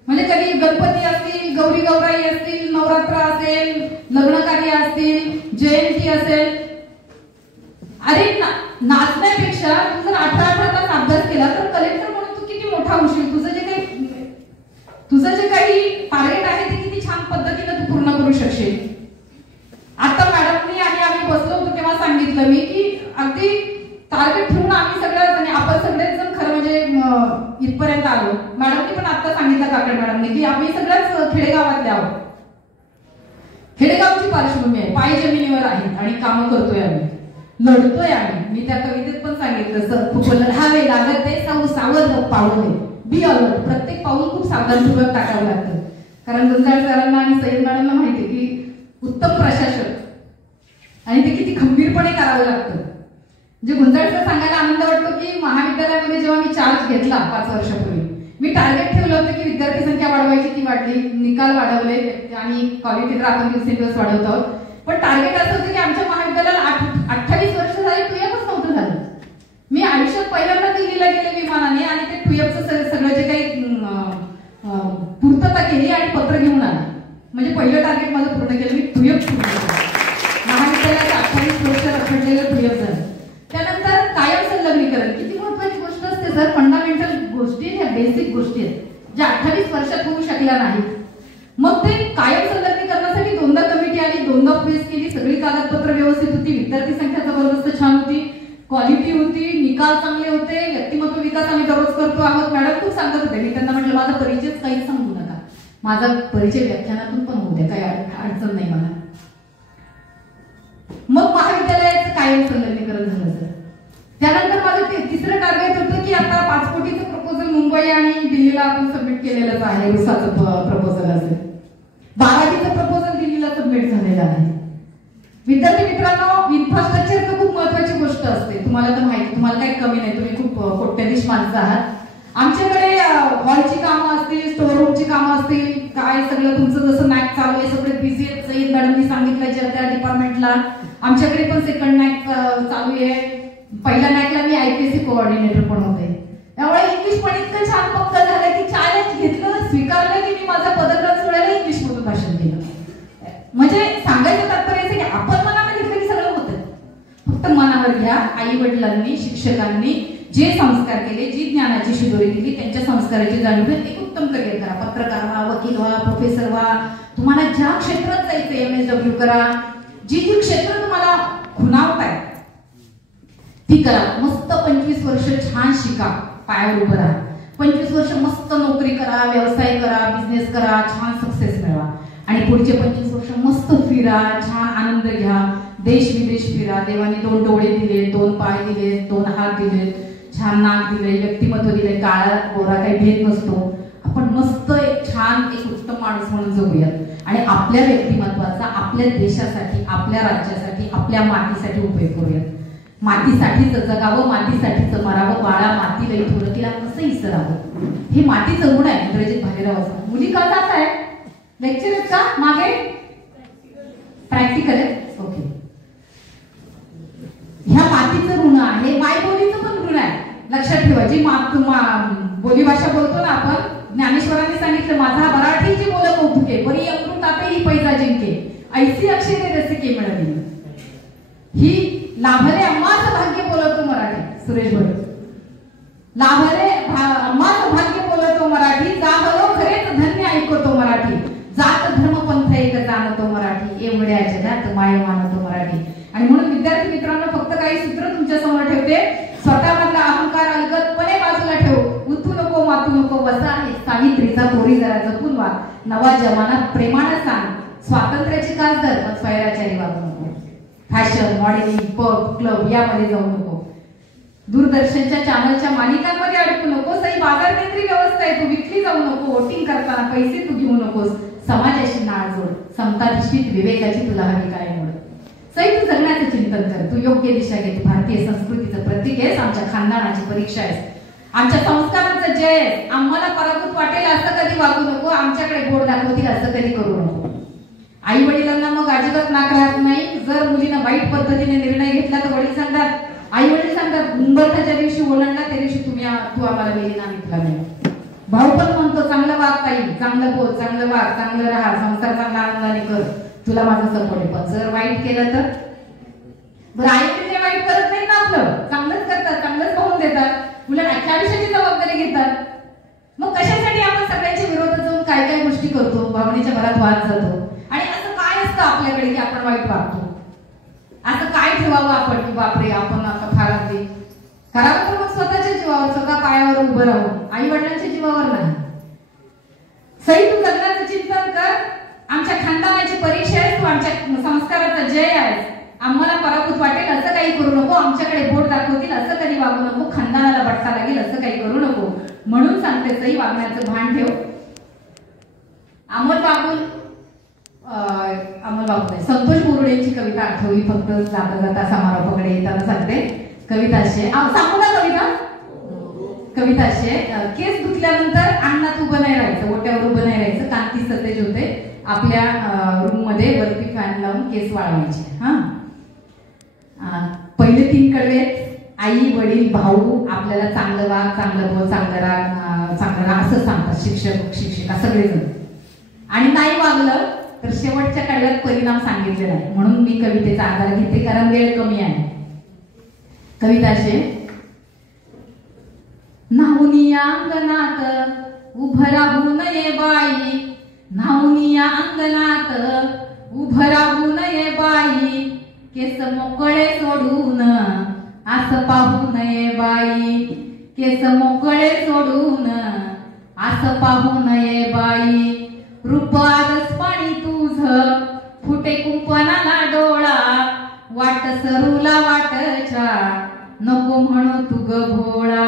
म्हणजे कधी गणपती असतील, गौरी गौराई असतील, नवरात्र असेल, लग्न कार्य असतील, जयंती असेल, अरे नाचण्यापेक्षा तू जर 18 तास अभ्यास केला तर कलेक्टर म्हणून तू किती मोठा होशील. तुझं जे काही टार्गेट आहे ते किती छान पद्धतीने तू पूर्ण करू शकशील. आता मॅडमनी आणि आम्ही बसलो होतो तेव्हा सांगितलं मी की अगदी टार्गेट ठेवून आम्ही सगळ्या आपण सगळेच जण खरं म्हणजे इथपर्यंत आलो. मॅडमनी पण आता सांगितलं काकड मॅडमने की आम्ही सगळ्याच खेडेगावातले आहोत. खेडेगावची पार्श्वभूमी आहे, पायी जमिनीवर आहेत आणि कामं करतोय आम्ही, लढतोय आम्ही. मी त्या कवितेत पण सांगितलं, सर खूप लढावे लागत ते सावध पावले, बी अलर्ट. प्रत्येक पाऊल खूप सावधानपूर्वक टाकावं लागतं. कारण गुंजाळ सरांना आणि सय्यद मॅडमला माहिती आहे की उत्तम प्रशासक आणि ते किती खंबीरपणे करावं लागतं. जे गुंजाळ सर सांगायला आनंद वाटतो की महाविद्यालयामध्ये जेव्हा मी चार्ज घेतला 5 वर्षापूर्वी, मी टार्गेट ठेवलं होतं की विद्यार्थी संख्या वाढवायची, ती वाढली, निकाल वाढवले आणि क्वालिटी तर आपण दिवसेंदिवस वाढवत आहोत. पण टार्गेट असं होतं की आमच्या महाविद्यालयाला 28 वर्ष झाली टुएफच नव्हतं झालं. मी आयुष्यात पहिल्यांदा दिल्लीला गेले विमानाने आणि ते टुएफचं सगळं जे काही पूर्तता केली आणि पत्र घेऊन आले. म्हणजे पहिलं टार्गेट माझं पूर्ण केलं, मी टुएफ पूर्ण केलं. महाविद्यालयाचं 28 वर्ष रखडलेलं टुएफ झालं. त्यानंतर कायम संलग्नीकरण किती महत्वाची गोष्ट असते सर. फंडामेंटल गोष्टी, ह्या बेसिक गोष्टी आहेत ज्या 28 वर्षात होऊ शकल्या नाहीत. मग ते कायम संलग्नीकरणासाठी 2दा कमिटी आली, 2दा प्रेस केली, सगळी कागदपत्र व्यवस्थित होती, विद्यार्थी संख्या जबरदस्त छान होती, क्वालिटी होती, निकाल चांगले होते, व्यक्तिमत्व विकास आम्ही दररोज करतो आहोत. मॅडम खूप सांगत होते. मी त्यांना म्हटलं माझा परिचयच काहीच सांगू नका, माझा परिचय व्याख्यानातून पण होऊ द्या, काही अडचण नाही मला. मग महाविद्यालयाचं कायम संलग्नीकरण झालं सर. त्यानंतर माझं तिसरं टार्गेट होतं की आता 5 कोटीचं प्रपोजल मुंबई मुंबई आणि दिल्लीला आपण सबमिट केलेलंच आहे उसाचं प्रपोजल असेल. 12वीचं प्रपोजल दिल्लीला सबमिट झालेलं आहे. विद्यार्थी मित्रांनो, इन्फ्रास्ट्रक्चर तर खूप महत्वाची गोष्ट असते. तुम्हाला तर माहिती, तुम्हाला काही कमी नाही, तुम्ही खूप कोट्याधीश माणसं आहात. आमच्याकडे हॉलची कामं असतील, स्टोर रूमची कामं असतील, काय सगळं तुमचं जसं नॅक चालू आहे सगळे बिझी आहेत. सईद मॅडमनी सांगितलं ज्या त्या डिपार्टमेंटला. आमच्याकडे पण सेकंड नॅक चालू आहे. पहिल्या नॅकला मी IPSC कोऑर्डिनेटर पण होते. त्यामुळे इंग्लिश पण इतकं छान पक्क झालं की चॅलेंज घेतलं, स्वीकारलं की मी माझा पदकराज सोहळ्याला इंग्लिश मधून भाषण केलं. म्हणजे सांगायचं तात्पर्य की आपण मनावर घेतलं की सगळं होतं. फक्त मनावर घ्या. आई वडिलांनी, शिक्षकांनी जे संस्कार केले, जी ज्ञानाची शिदोरी दिली, त्यांच्या संस्काराची जाणीव एक उत्तम करिअर करा. पत्रकार व्हा, वकील व्हा, प्रोफेसर व्हा. तुम्हाला ज्या क्षेत्रात जायचं MSW करा. जी जी क्षेत्र तुम्हाला खुणावताय ती करा. मस्त 25 वर्ष छान शिका, पायावर उभं राहा. 25 वर्ष मस्त नोकरी करा, व्यवसाय करा, बिझनेस करा, छान सक्सेस मिळवा. आणि पुढचे 25 वर्ष मस्त फिरा, छान आनंद घ्या, देश विदेश फिरा. देवाने 2 डोळे दिले, 2 पाय दिले, 2 हात दिले, छान नाक दिले, व्यक्तिमत्व दिले. काळा गोरा काही भेद नसतो. आपण मस्त एक छान एक उत्तम माणूस म्हणून जगूयात आणि आपल्या व्यक्तिमत्वाचा आपल्या देशासाठी, आपल्या राज्यासाठी, आपल्या मातीसाठी उपयोग करूयात. मातीसाठीच जगावं, मातीसाठीच मरावं. बाळा माती लई थोडं तिला कसं इसरावं. हे मातीचं गुण आहे. इंद्रजित भालेराव. मुली का जात आहे लेक्चर आहेत का मागे? प्रॅक्टिकल आहे. ओके. ह्या मातीचं ऋण आहे, मायबोलीचं पण ऋण आहे. लक्षात ठेवा. जी बोली भाषा बोलतो ना आपण, ज्ञानेश्वरांनी सांगितलं माझा मराठीची बोल कौतुके, बरी अमृतापे ही पैजा जिंके, ऐसी अक्षरे रसिके मिळवली. ही लाभले अम्माचं भाग्य बोलतो मराठी. सुरेश भट. लाभले अम्माचं भाग्य बोलतो मराठी, जागलो खरेच धन्य ऐकतो मराठी, जात धर्म पंथ एक जाणतो मराठी, एवढ्या जगात माय मानतो मराठी. आणि म्हणून विद्यार्थी मित्रांनो, फक्त काही सूत्र तुमच्या समोर ठेवते. स्वतःमधला अहंकार अलगदपणे बाजूला ठेव. उतू नको, मातू नको, वसा आहे सावित्रीचा पोरी जरा जपून वा. नवा जमाना प्रेमानं सांग, स्वातंत्र्याची कास धर, पण स्वैराचारी वागू नको. फॅशन, मॉडेलिंग, पब, क्लब यामध्ये जाऊ नको. दूरदर्शनच्या चॅनलच्या मालिकांमध्ये अडकू नको. सही बाजार केंद्री व्यवस्था आहे, तू विकली जाऊ नको. वोटिंग करताना पैसे तू घेऊ नकोस. समाजाशी नाळ जोड, समताधिष्ठित विवेकाची तुला हवी काय मोड. सही तू जगण्याचं चिंतन कर, तू योग्य दिशा घे. तू भारतीय संस्कृतीचं प्रतीक आहेस, आमच्या खानदानाची परीक्षा आहेस, आमच्या संस्कारांचं जय आहेस. आम्हाला पराभूत वाटेल असं कधी वागू नको, आमच्याकडे बोट दाखवतील असं कधी करू नको. आई वडिलांना मग अजिबात नाक राहत नाही. जर मुलीनं वाईट पद्धतीने निर्णय घेतला तर वडील सांगतात, आई वडील सांगतात मुंबईच्या दिवशी ओलांडला त्या दिवशी तू आम्हाला वेळी ना मिळाला नाही. भाऊ पण म्हणतो चांगलं वाग ताई, चांगलं बोल, चांगलं वाग, चांगलं राहा, संसार चांगला आनंदाने कर, तुला माझं सपोर्ट आहे. पण जर वाईट केलं तर बरं, आई वडील वाईट करत नाही ना, आपलं चांगलंच करतात, चांगलंच पाहून देतात, उलट अख्ख्या आयुष्याची जबाबदारी घेतात. मग कशासाठी आपण सगळ्यांच्या विरोधात जाऊन काय काय गोष्टी करतो, भावनेच्या भरात वाद जातो. आणि असं काय असतं आपल्याकडे की आपण वाईट वागतो? असं काय ठेवावं आपण की बापरे आपण आता फार अगदी करावं तर मग स्वतःच्या जीवावर, स्वतः पायावर उभं राहून, आई वडिलांच्या जीवावर नाही. सई तू जगण्याचं चिंतन कर, आमच्या खानदानाची परीक्षा आहे, तू आमच्या संस्काराचा जय आहे. आम्हाला पराभूत वाटेल असं काही करू नको, आमच्याकडे बोट दाखवतील असं कधी वागू नको, खानदानाला बट्टा लागेल असं काही करू नको. म्हणून सांगते सई, वागण्याचं भान ठेव. अमोल बाबू संतोष बोरुडेची कविता आठवली फक्त जाता जाता समारोपाकडे येताना सांगते. कविता अशी सांगू ना कविता अशी केस धुतल्यानंतर अन्नात उभं नाही राहायचं, ओट्यावर उभं नाही राहायचं, कांती सतेज होते. आपल्या रूम मध्ये वरती फॅन लावून केस वाळवायचे. पहिले 3 कडवे, आई वडील भाऊ आपल्याला चांगलं वाग, चांगलं बोल, चांगलं राग, चांगलं राग असं सांगतात शिक्षक शिक्षिका सगळेजण. आणि नाही वागलं तर शेवटच्या कडव्यात परिणाम सांगितले नाही. म्हणून मी कवितेचा आधार घेते कारण वेळ कमी आहे. कविता अशी, नाहुनिया अंगणात उभं राहू नये बाई, नाहुनिया अंगणात उभं राहू नये बाई, केस मोकळे सोडून असं पाहू नये बाई, केस मोकळे सोडून असं पाहू नये बाई, रूप आरस पाणी तुझं फुटे कुंपणाला डोळा, वाट सरूला वाटच्या नको म्हणू तू ग भोळा,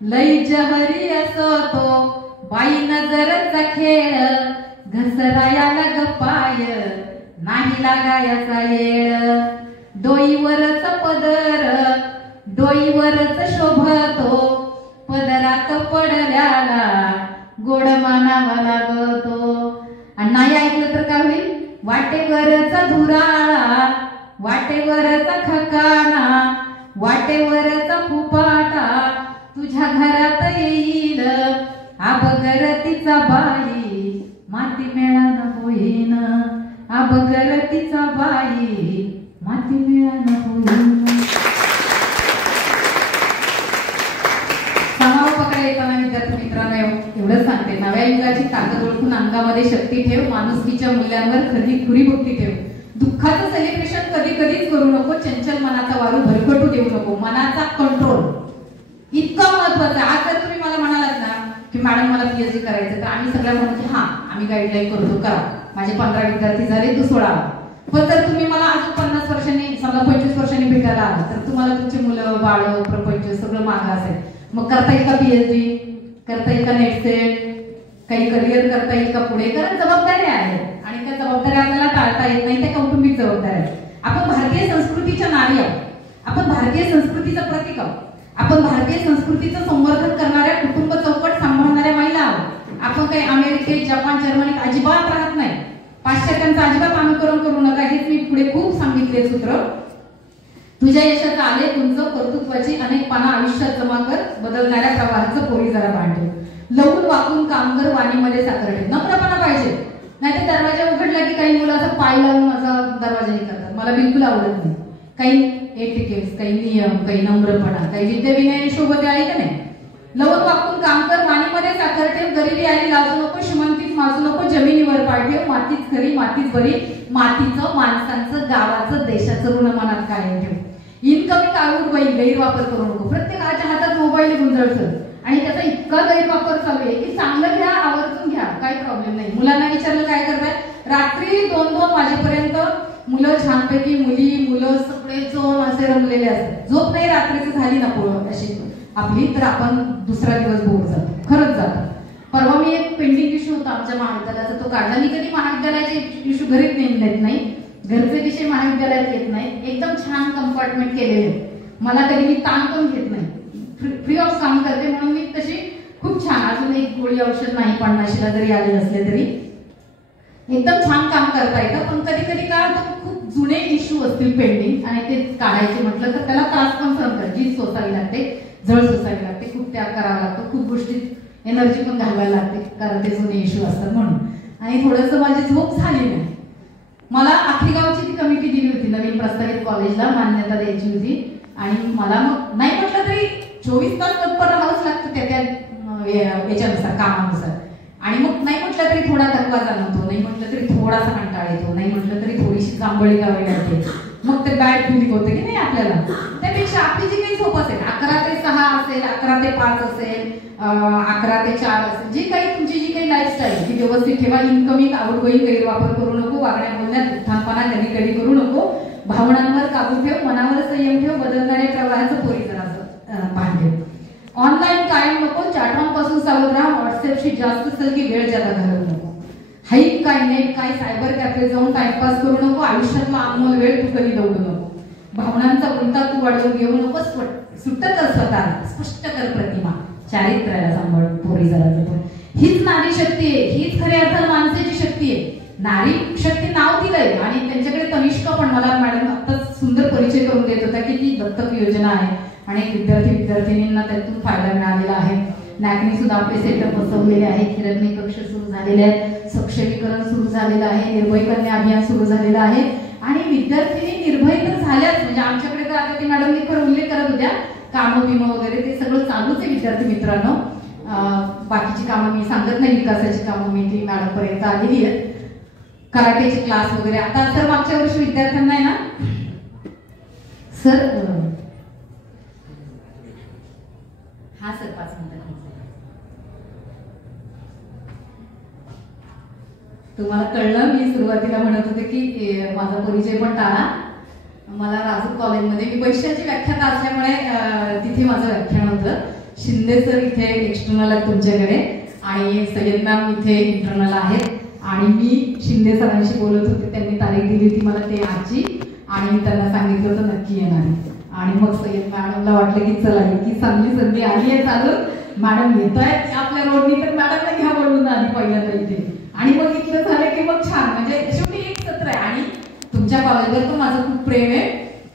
लई जहरी असो तो बाई नजरचा खेळ, घसरायाला गपाय नाही लागायचा येळ. डोईवरच पदर डोईवरच शोभतो, पदरात पडल्याला गोड मानावा लागतो. आणि नाही ऐकलं तर काय होईल? वाटेवरचा धुराळा वाटेवरचा खकाना वाटेवरचा फुपाटा तुझ्या घरात येईल. आबगरतीचा बाई माती मेळान होईन, आबगरतीचा बाई माती मेळान होईन. समाव पकडा येताना विद्यार्थी मित्रांनो एवढंच सांगते, नव्या युगाची ताकद ओळखून अंगामध्ये शक्ती ठेव, माणुसकीच्या मूल्यांवर खरी भक्ती ठेव. दुःखाचं सेलिब्रेशन कधी कधीच करू नको, चंचल मनाचा वारू भरकटू देऊ नको. मनाचा कंट्रोल इतका महत्वाचा. आज जर तुम्ही मला म्हणालात ना की मॅडम मला पीएचडी करायचं, तर आम्ही सगळ्या म्हणू की हा आम्ही गाईडलाईन करतो, करा. माझे 15 विद्यार्थी झाले, तू 16. पण जर तुम्ही मला अजून 50 वर्षांनी समजा 25 वर्षांनी भेटायला आला तर तुम्हाला तुमची मुलं बाळ प्रपंच सगळं मागं असेल. मग करता येईल का पीएचडी? करता येईल का नेट सेट? काही करिअर करता येईल का पुढे? कारण जबाबदाऱ्या आहेत आणि त्या जबाबदाऱ्या आपल्याला टाळता येत नाही, त्या कौटुंबिक जबाबदाऱ्या आहेत. आपण भारतीय संस्कृतीच्या नारी आहोत, आपण भारतीय संस्कृतीचं प्रतीक आहोत, आपण भारतीय संस्कृतीचं संवर्धन करणाऱ्या कुटुंब चौकट सांभाळणाऱ्या महिला आहोत. आपण काही अमेरिकेत जपान जर्मनीत अजिबात राहत नाही. पाश्चात्यांचं अजिबात अनुकरण करू नका. हेच मी पुढे खूप सांगितले सूत्र. तुझ्या यशाचं आले तुमचं कर्तृत्वाची अनेक पानं आयुष्यात जमा कर, बदलणाऱ्या प्रवाहाचं पोरी जरा भांडव. लवून वाकून काम कर, वाणीमध्ये साखर ठेव. नम्रपणा पाहिजे, नाहीतर दरवाजा उघडला की काही मुलं असं पाय लावून माझा दरवाजाही करतात. मला बिलकुल आवडत नाही. काही एटिकेट्स, काही नियम, काही नम्रपणा, काही विद्याविनय शोभते आहे का नाही? लवून वाकून काम कर, वाणीमध्ये साखर ठेव. गरिबी आली लाजू नको, श्रीमंतीच माजू नको, जमिनीवर पाय ठेव. मातीच खरी मातीच बरी, मातीचं माणसांचं गावाचं देशाचं ऋण मनात कायम ठेव. इनकमिंग आवड बाई गैरवापर करू नको. प्रत्येकाच्या हातात मोबाईल गुंजळतं आणि त्याचा इतका गैरवापर चालू आहे की चांगलं घ्या, आवर्जून घ्या, काही प्रॉब्लेम नाही. मुलांना विचारलं काय करताय? रात्री 2-2 वाजेपर्यंत मुलं छानपैकी मुलं सगळे जोम असे रमलेले असतात. झोप नाही रात्रीची झाली ना पोळं अशी आपली, तर आपण दुसरा दिवस बोर जातो, खरंच जातो. परवा मी एक पेंडिंग इश्यू होता आमच्या महाविद्यालयाचा, तो काढला. मी कधी महाविद्यालयाचे इश्यू घरीच नेत नाही, घरचे विषय महाविद्यालयात येत नाही. एकदम छान कंपार्टमेंट केलेले, मला कधी मी ताण पण घेत नाही, फ्री ऑफ काम करते म्हणून मी तशी खूप छान. अजून एक गोळी औषध नाही 50ला जरी आले नसले तरी एकदम छान काम करता येतं. पण कधी कधी काय होतं, खूप जुने इश्यू असतील पेंडिंग आणि ते काढायचे म्हटलं तर त्याला त्रास पण सहन करायची, जी सोसावी लागते, जळ सोसावी लागते, खूप त्याग करावा लागतो, खूप गोष्टीत एनर्जी पण घालवायला लागते, कारण ते जुने इश्यू असतात म्हणून. आणि थोडंसं माझी झोप झाली नाही. मला आखरीगावची ती कमिटी दिली होती नवीन प्रस्तावित कॉलेजला मान्यता द्यायची होती आणि मला मग नाही म्हटलं तरी 24 तास तत्पर राहावंच लागतं त्या याच्यानुसार, कामानुसार. आणि मग नाही म्हटलं तरी थोडा थकवा जाणवतो, नाही म्हटलं तरी थोडासा कंटाळा येतो, नाही म्हटलं तरी थोडीशी जांभळी गावी लागते. मग ते बॅड फिलिंग होतं की नाही आपल्याला. त्यापेक्षा आपली जी काही झोप असेल 11 ते 6 असेल, 11 ते 5 असेल, 11 ते 4 असेल, जी काही तुमची जी काही लाईफस्टाईल ती व्यवस्थित ठेवा. इनकमिंग आउटगोईंग गैरवापर करू नको, वागण्या बोलण्यात उत्थानपणा कधी करू नको. भावनांवर काबू ठेव, मनावर संयम ठेव, बदलणाऱ्या प्रवाहाचं पोरी जरा भान ठेव. ऑनलाईन कायम नको, चॅटरॉन पासून सावध राहा. व्हॉट्सअपशी जास्त असेल की वेळ ज्यादा घालवू नको. हाईक काय नेट काय सायबर कॅफे जाऊन टाइमपास करू नको. आयुष्यातला अनमोल वेळ तू कधी दौडू नको. भावनांचा उलटा तू वाढवून घेऊ नको. सुट्ट कर स्वतःला, स्पष्ट कर प्रतिमा, चारित्र्याला सांभाळ पोरी जरा. हीच नारी शक्ती आहे, हीच खऱ्या अर्थानं माणसाची शक्ती आहे. नारी शक्ती नाव दिलंय आणि त्यांच्याकडे तनिष्का पण मला मॅडम आत्ताच सुंदर परिचय करून देत होता की ती दत्तक योजना आहे आणि विद्यार्थींना त्यातून फायदा मिळालेला आहे. नॅकने सुद्धा आपले सेटअप बसवलेले आहे, हिरण्य कक्ष सुरू झालेले आहेत, सक्षमीकरण सुरू झालेलं आहे, निर्भय कन्या अभियान सुरू झालेलं आहे आणि विद्यार्थिनी निर्भय तर झाल्याच. म्हणजे आमच्याकडे तर आता ती मॅडमनी खरं उल्लेख करत होत्या, कामं बिमं वगैरे ते सगळं चालूच आहे विद्यार्थी मित्रांनो. बाकीची कामं मी सांगत नाही, विकासाची कामं मी ती मॅडम पर्यंत आलेली आहेत. कराटेचे क्लास वगैरे आता सर मागच्या वर्षी विद्यार्थ्यांना आहे ना सर, हा सर 5 मिनिटं तुम्हाला कळलं. मी सुरुवातीला म्हणत होते की माझा परिचय पण टाळा. मला राजूर कॉलेजमध्ये मी पैशाची व्याख्याता असल्यामुळे तिथे माझं व्याख्यान होतं. शिंदे सर इथे एक्सटर्नल आहेत तुमच्याकडे आणि सय्यद मॅम इथे इंटरनल आहेत. आणि मी शिंदे सरांशी बोलत होते, त्यांनी तारीख दिली होती मला ते आजची आणि मी त्यांना सांगितलं होतं नक्की येणार आहे. आणि मग सय्यद मॅडमला वाटलं की चला इतकी चांगली संधी आली आहे चालून, मॅडम येत आहेत आपल्या रोडनी तर मॅडमला घ्या बोलून आधी पहिल्यांदा इथे. आणि मग इथलं झालं की मग छान, म्हणजे शेवटी एक सत्र आहे. आणि तुमच्या कॉलेजवर तर माझं खूप प्रेम आहे,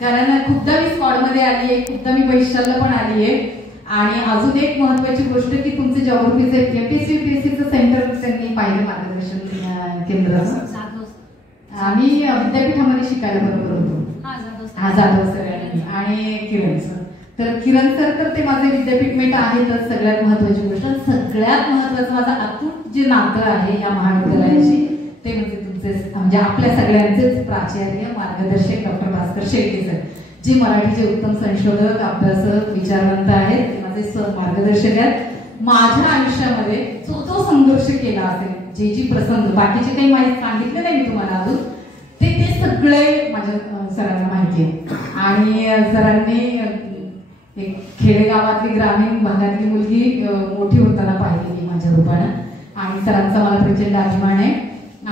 कारण खूपदा मी स्क्वॉडमध्ये आली आहे, खूपदा मी वैशालला पण आली आहे. आणि अजून एक महत्वाची गोष्ट की तुमचे जॉग्राफीचे एमपीएससी यूपीएससीचं सेंटर त्यांनी पाहिलं मार्गदर्शन केंद्र. आम्ही विद्यापीठामध्ये शिकायला बरोबर होतो. जाधव सर आणि किरण सर. तर किरण सर तर ते माझे विद्यापीठमेट आहेतच. सगळ्यात महत्वाची गोष्ट, सगळ्यात महत्वाचं माझं अतूट जे नातं आहे या महाविद्यालयाशी ते म्हणजे तुमचे म्हणजे आपल्या सगळ्यांचेच प्राचार्य मार्गदर्शक डॉक्टर भास्कर शेळके सर, जे मराठीचे उत्तम संशोधक अभ्यासक विचारवंत आहेत, ते माझे मार्गदर्शक आहेत. माझ्या आयुष्यामध्ये जो संघर्ष केला असेल, जे प्रसंग बाकीचे काही माहिती सांगितले नाही मी तुम्हाला अजून, ते सगळे माझ्या सरांना माहिती आहे. आणि सरांनी एक खेडेगावातली ग्रामीण भागातली मुलगी मोठी होताना पाहिली माझ्या रूपानं, आणि सरांचा मला प्रचंड अभिमान आहे.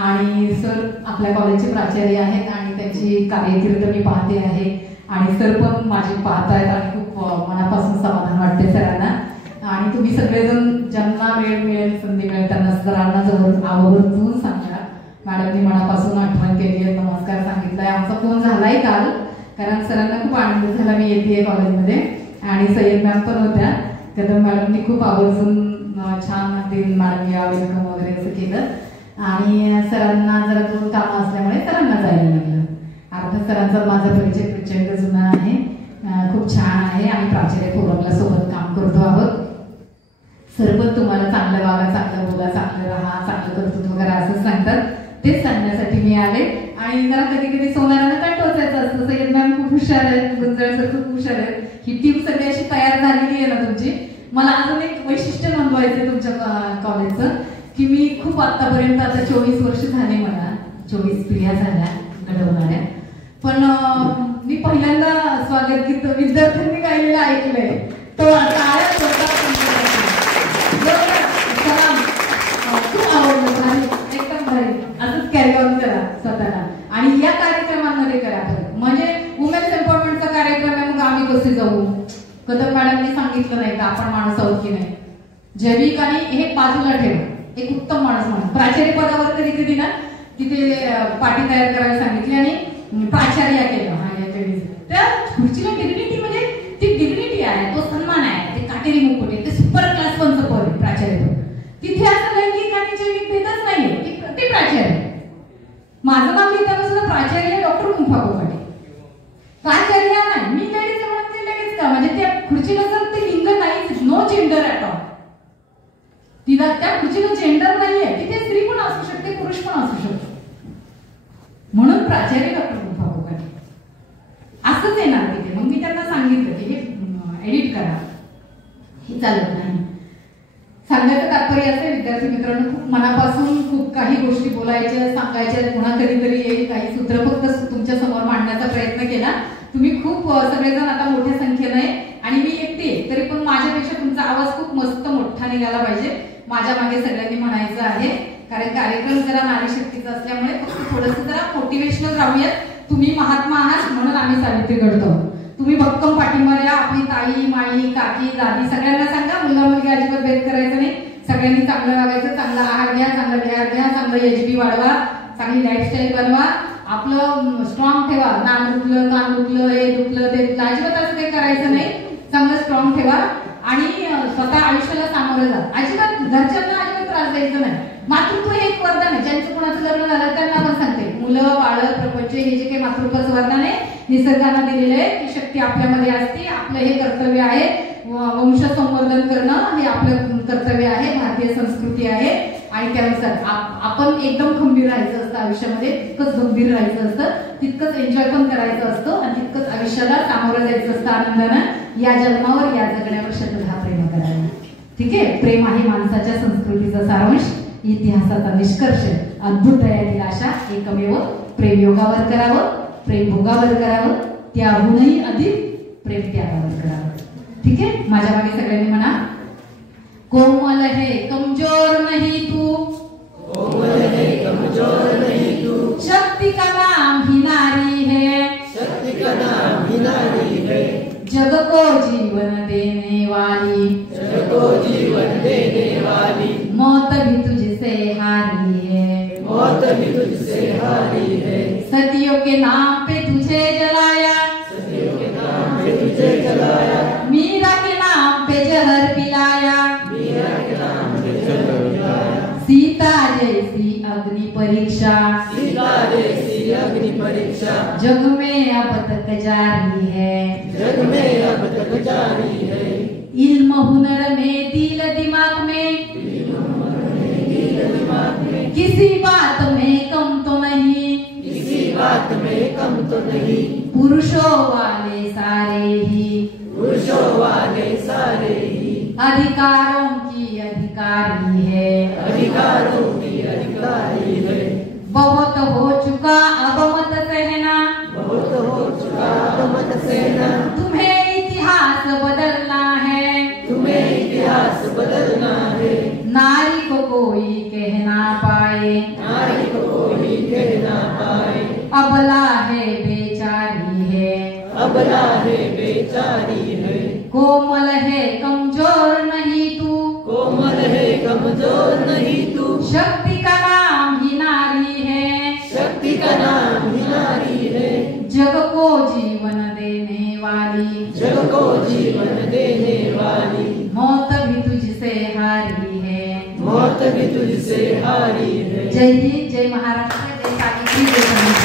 आणि सर आपल्या कॉलेजचे प्राचार्य आहेत आणि त्यांची कार्यकीर्द मी पाहते आहे. आणि सर पण माझी पाहत आहेत आणि खूप मनापासून समाधान वाटते सरांना. आणि तुम्ही सगळेजण ज्यांना वेळ मिळेल संधी मिळेल त्यांना सरांना जवळ आवर्जून सांगा. मॅडमनी मनापासून आठवण केली आहे, नमस्कार सांगितलाय. आमचा फोन झालाय काल, कारण सरांना खूप आनंद झाला मी येते कॉलेजमध्ये. आणि सय्यद मॅम पण होत्या, तर मॅडमनी खूप आवर्जून छान दिन मॅडम या वेलकम वगैरे असं केलं. आणि सरांना जरा दोन कामं असल्यामुळे सरांना जायला लागलं. अर्थात सरांचा माझा परिचय प्रचंड जुना आहे, खूप छान आहे. आणि प्राचार्य फोरमला सोबत काम करतो आहोत. सर पण तुम्हाला चांगलं वागा, चांगलं बोला, चांगलं राहा, चांगलं कर्तृत्व करा असं सांगतात. तेच सांगण्यासाठी मी आले. आणि जरा कधी कधी सोनारांना काय टोचायचं असतं. सय्यद मॅम खूप हुशार आहेत, गुंजळ सर खूप हुशार आहेत. ही टीम सगळी अशी तयार झालेली आहे ना तुमची. मला अजून एक वैशिष्ट्य नोंदवायचं तुमच्या कॉलेजचं की मी खूप आतापर्यंत, आता 24 वर्ष झाले मला, 24 पिढ्या झाल्या घडवणाऱ्या, पण मी पहिल्यांदा स्वागत गीत विद्यार्थ्यांनी गायलेलं ऐकलंय. तो खूप आवडलं, एकदम भारी. असंच कॅरी ऑन करा स्वतःला आणि या कार्यक्रमांमध्ये करा. म्हणजे वुमेन्स एम्पॉवरमेंटचा कार्यक्रम आहे, मग आम्ही कसे जाऊ? कदम मॅडमने सांगितलं नाही का आपण माणूस आहोत की नाही. जैविक आणि हे बाजूला ठेव, एक उत्तम माणूस म्हणून प्राचार्य पदावर कधी कधी ना तिथे पाठी तयार करायला सांगितली आणि प्राचार्य केलं. त्या खुर्चीला डिग्निटी, म्हणजे ती डिग्निटी आहे, तो सन्मान आहे, ते काटेरी मुकुट आहे, ते सुपर क्लास वनचं पद आहे प्राचार्य. तिथे असं लैंगिक आणि जैविक भेदच नाहीये, ते प्राचार्य. माझं नाव लिहिताना सुद्धा प्राचार्य डॉक्टर मुंफा कोकाटे, प्राचार्य नाही. मी लेडीज म्हणते लेडीज का, म्हणजे त्या खुर्चीला जर ते लिंग नाहीच, नो जेंडर ॲट ऑल. तिला त्या खुर्चीला जेंडर नाहीये, तिथे स्त्री पण असू शकते, पुरुष पण असू शकतो. म्हणून प्राचार्य डॉक्टर मुंफा कोकाटे असंच येणार तिथे. मग मी त्यांना सांगितलं की हे एडिट करा, हे चालत नाही. सांगायचं तात्पर्य असं, विद्यार्थी मित्रांनो, खूप मनापासून खूप काही गोष्टी बोलायच्या, सांगायच्या, पुन्हा कधीतरी येईल काही सूत्र फक्त तुमच्या समोर मांडण्याचा प्रयत्न केला. तुम्ही खूप सगळेजण आता मोठ्या संख्येने आणि मी एकटे, तरी पण माझ्यापेक्षा तुमचा आवाज खूप मस्त मोठा निघाला पाहिजे. माझ्या मागे सगळ्यांनी म्हणायचं आहे, कारण कार्यक्रम जरा नारी शक्तीचा असल्यामुळे फक्त थोडंसं जरा मोटिवेशनल राहूयात. तुम्ही महात्मा आहात म्हणून आम्ही सावित्री घडतो. तुम्ही भक्कम पाठिंबा द्या. आपली ताई, माई, काकी, दादी सगळ्यांना सांगा, मुलगा मुलगी अजिबात भेद करायचं नाही. सगळ्यांनी चांगलं वागायचं, चांगला आहार घ्या, चांगला विहार घ्या, चांगलं एचबी वाढवा, चांगली लाईफस्टाईल बनवा, आपलं स्ट्रॉंग ठेवा. नाक दुखलं, कान दुखलं, हे दुखलं, ते अजिबात असं काही करायचं नाही. चांगलं स्ट्रॉंग ठेवा आणि स्वतः आयुष्याला सामोरं जा. अजिबात घरच्यांना अजिबात त्रास द्यायचा नाही. मातृत्व हे एक वरदान आहे. ज्यांचं कोणाचं लग्न झालं त्यांना पण सांगते, मुलं बाळ प्रपंच हे जे काही मातृत्वाचं वरदान आहे निसर्गानं दिलेलं आहे, ती शक्ती आपल्यामध्ये असते. आपलं हे कर्तव्य आहे, वंश संवर्धन करणं हे आपलं कर्तव्य आहे, भारतीय संस्कृती आहे. आणि त्यानुसार आपण एकदम खंबीर राहायचं असतं आयुष्यामध्ये, तितकंच गंभीर राहायचं असतं, तितकंच एन्जॉय पण करायचं असतं आणि तितकंच आयुष्याला सामोरं जायचं असतं आनंदानं. या जन्मावर, या जगण्यावर शतधा प्रेम करायला. ठीक आहे. प्रेम आहे माणसाच्या संस्कृतीचा सारांश, इतिहासाचा निष्कर्ष, अद्भुत दयातील आशा, एकमेव प्रेम योगावर करावं, प्रेम भोगावर करावं, त्याहूनही अधिक प्रेम त्यागावर करावं. ठीक है, माझ्या मागे सगळ्यांनी म्हणा, कोमल है कमजोर नहीं तू, कोमल है कमजोर नहीं तू, शक्ति का नाम ही नारी है, शक्ति का नाम ही नारी है, जग को जीवन देने वाली, जग को जीवन देने वाली, मौत भी तुझसे हारी है, मौत भी तुझसे हारी है, सदियों के नाम पे तुझे जलाया, सदियों के नाम पे तुझे जलाया, मीरा के नाम पे जहर पिलाया, मीरा के नाम पे जहर पिलाया, सीता जैसी अग्नि परीक्षा, सीता जैसी अग्नि परीक्षा, जग में अब तक जारी है, जग में अब तक जारी है, इल्म हुनर में दिल दिमाग में, किसी बात में कम तो नहीं, किसी बात में कम तो नहीं, पुरुषों वाले सारे ही, पुरुषों वाले सारे ही, अधिकारों की अधिकारी है, अधिकारों की अधिकारी है, बहुत हो चुका अब मत सहना, बहुत हो चुका अब मत सहना, तुम्हें इतिहास बदलना है, तुम्हें इतिहास बदलना है, नारी को कोई कह ना पाए, नारी को कोई कह ना पाए, अबला है बेचारी है, अबला है बेचारी है, कोमल है कमजोर नहीं तू, कोमल है कमजोर नहीं तू, शक्ति का नाम ही नारी है, शक्ति का नाम ही नारी है, जग को जीवन देने वाली, जग को जीवन देने वाली, मौत भी तुझसे हारी है, मौत भी तुझसे हारी है। जय हिंद, जय महाराष्ट्र, जय सावित्री, जय